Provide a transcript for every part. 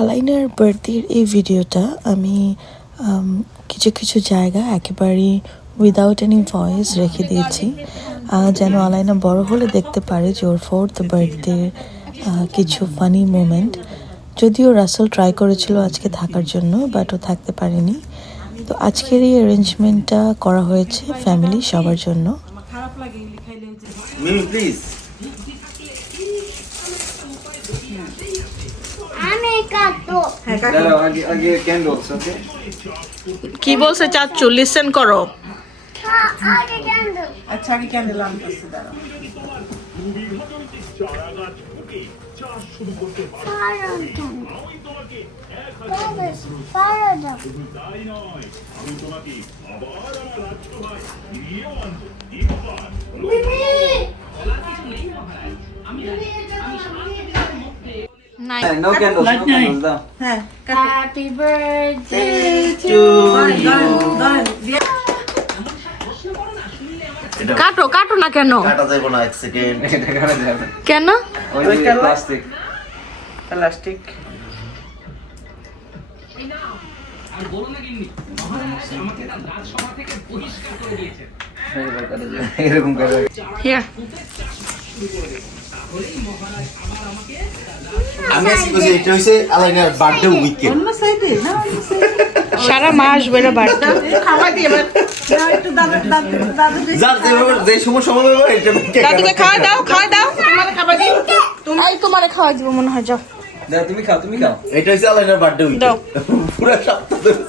Aligner বার্থডের এই ভিডিওটা আমি কিছু কিছু জায়গা একেবারেই উইদাউট এনি ভয়েস রেখে দিয়েছি। যেন আলাইনা বড় হলে দেখতে পারে যে ওর ফোর্থ বার্থডে কিছু ফানি মোমেন্ট যদিও রাসেল ট্রাই করেছিল আজকে থাকার জন্য বাট ও থাকতে পারেনি। তো আজকের এই অ্যারেঞ্জমেন্টটা করা হয়েছে ফ্যামিলি সবার জন্য। প্লিজ আমি কাটো দাঁড়াও আগে আগে ক্যান্ডলস ওকে কি বলছে চাচ্চু লিসেন করো আগে আচ্ছা আমি ক্যান্ডেল আনতেছি দাঁড়াও পারো কেন পারো দাও নো ক্যান্ডলস নো ক্যান্ডলস দাও হ্যাঁ হ্যাপি বার্থডে টু ধরেন ধরেন কাটো কাটো না কেন? কাটা যাইব না এক সেকেন্ড এটা করা যাবে। কেন? ওই যে প্লাস্টিক প্লাস্টিক এরকম করে। আমি আজকে বলছি এটা হইছে আলাইনার বার্থডে উইকেন্ড অন্য সাইডে না সারা মাস বেড়ে বাড়তে খাওয়া দিয়ে এবার না একটু দাদা দাদা দাদা যার যেভাবে যে সময় সময় পাবে এটা দাদুকে খাওয়া দাও খাওয়া দাও। তোমার খাবার তোমারে খাওয়া দিব মনে হয় যাও। দাও তুমি খাও তুমি খাও। এটা হইছে আলাইনার বার্থডে দাও। উইকেন্ড পুরো সপ্তাহ ধরে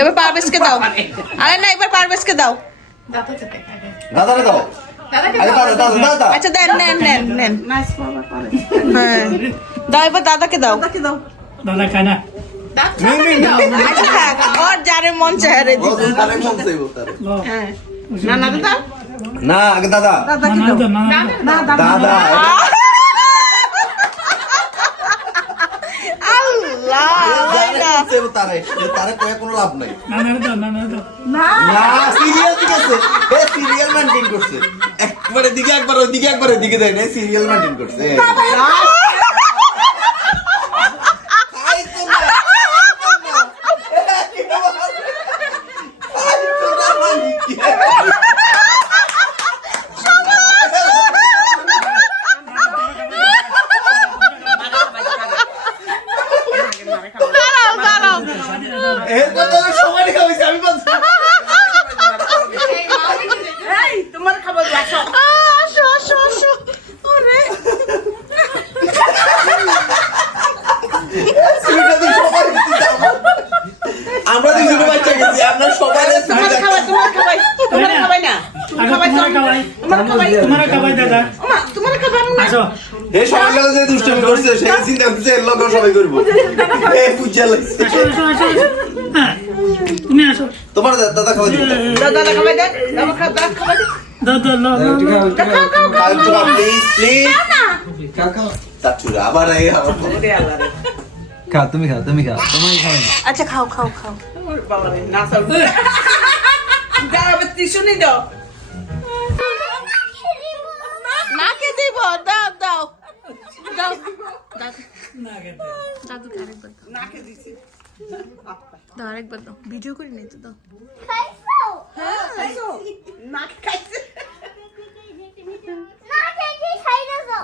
এবার পারভেজকে দাও। আরে না এবার পারভেজকে দাও। দাদা দাদারে দাও। দাদাকে আগে দাদা দাদা দাদা। আচ্ছা দেন নেন নেন নেন। হ্যাঁ। দাও এবার দাদাকে দাও। দাদা খায় না ওর যারে মন চাহারে না না দাদা। আগে না দাদা দাদা আল্লাহ যারে মন চাইব তারে তারে কয়ে কোনো লাভ নাই। না না দাও না না দাও। না। না সিরিয়াল ঠিক আছে। এ সিরিয়াল মেইনটেইন করছে। একবারে দিকে একবার ওইদিকে একবার দেয় না সিরিয়াল মেনটেন করছে তাই তো না, তাই তো না। তাই তো না, মালিক। দাঁড়াও দাঁড়াও এরপর তো আমি সময় রেখে হইছে, আমি বলছি। এই তোমার খাবার দিয়ে আসো আসো আসো আসো ওরে তো দিতে আমরা বাচ্চা গেছি আমরা সবাই তোমার খাবার তোমার খাবার তোমার খাবার না। তোমার খাওয়াই তোমার খাবার তোমার খাওয়াই দাদা। তোমার খাবার না। আসো। হে সবাই লোক যে দুষ্টামি করছে সেই চিন্তা করছে এর লোক সবাই করব। এ পূজা লাগছে হ্যাঁ তুমি আসো। তোমার দাদা খাওয়া দিবে। দাদা খাবার দে দাদা খাওয়া দে। দাও দাও দাও দাও, খাও একটু খাও খাওয়া চুলা প্লিজ প্লিজ খাও খাও তাছুরা আবার এই আমার ওরে আল্লাহ রে। খাও তুমি খাও তুমি খাও তোমার খাও আচ্ছা খাও খাও খাও। বাবা রে না দাও আবার টিস্যু দাও নাকে দিব দাও দাও দাও দাদুকে আরেকবার দাও নাকে দিছি দাও আরেকবার দাও। ভিডিও করে নিতে দাও। খাইছো? নাকে খাইছে? না খেয়ে খাইছো।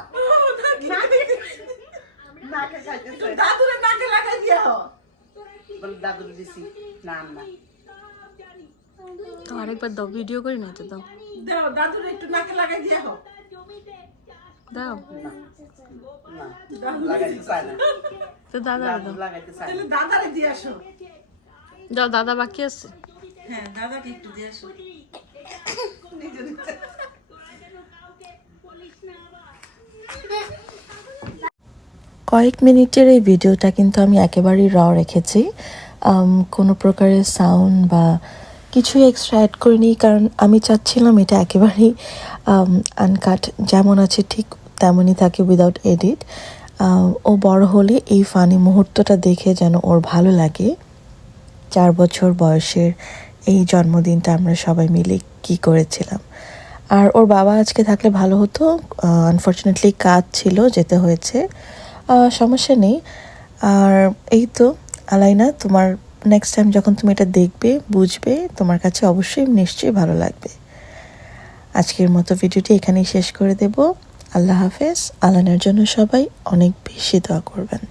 নাকে খাইছে দাদুরে নাকে লাগাই দিও বল দাদুরে দিছি না না দাও আরেকবার দাও ভিডিও করে নিতে দাও। দাও দাদুরে একটু নাকে লাগাই দিও দাও। না লাগাইতে চায় না। তো দাদা দাদু দাও লাগাইতে চায় তাহলে দাদারে দিয়ে আসো। দাও দাদা বাকি আছে? হ্যাঁ দাদাকে একটু দিয়ে আসো। কয়েক মিনিটের এই ভিডিওটা কিন্তু আমি একেবারেই র রেখেছি। কোনো প্রকারের সাউন্ড বা কিছুই এক্সট্রা অ্যাড করিনি কারণ আমি চাচ্ছিলাম এটা একেবারেই আনকাট যেমন আছে ঠিক তেমনই থাকে উইদাউট এডিট ও বড় হলে এই ফানি মুহূর্তটা দেখে যেন ওর ভালো লাগে। চার বছর বয়সের এই জন্মদিনটা আমরা সবাই মিলে কি করেছিলাম। আর ওর বাবা আজকে থাকলে ভালো হতো। আনফর্চুনেটলি কাজ ছিল, যেতে হয়েছে। সমস্যা নেই। আর এই তো, আলাইনা, তোমার নেক্সট টাইম যখন তুমি এটা দেখবে, বুঝবে, তোমার কাছে অবশ্যই নিশ্চয়ই ভালো লাগবে। আজকের মতো ভিডিওটি এখানেই শেষ করে দেব। আল্লাহ হাফেজ। আলানের জন্য সবাই অনেক বেশি দোয়া করবেন।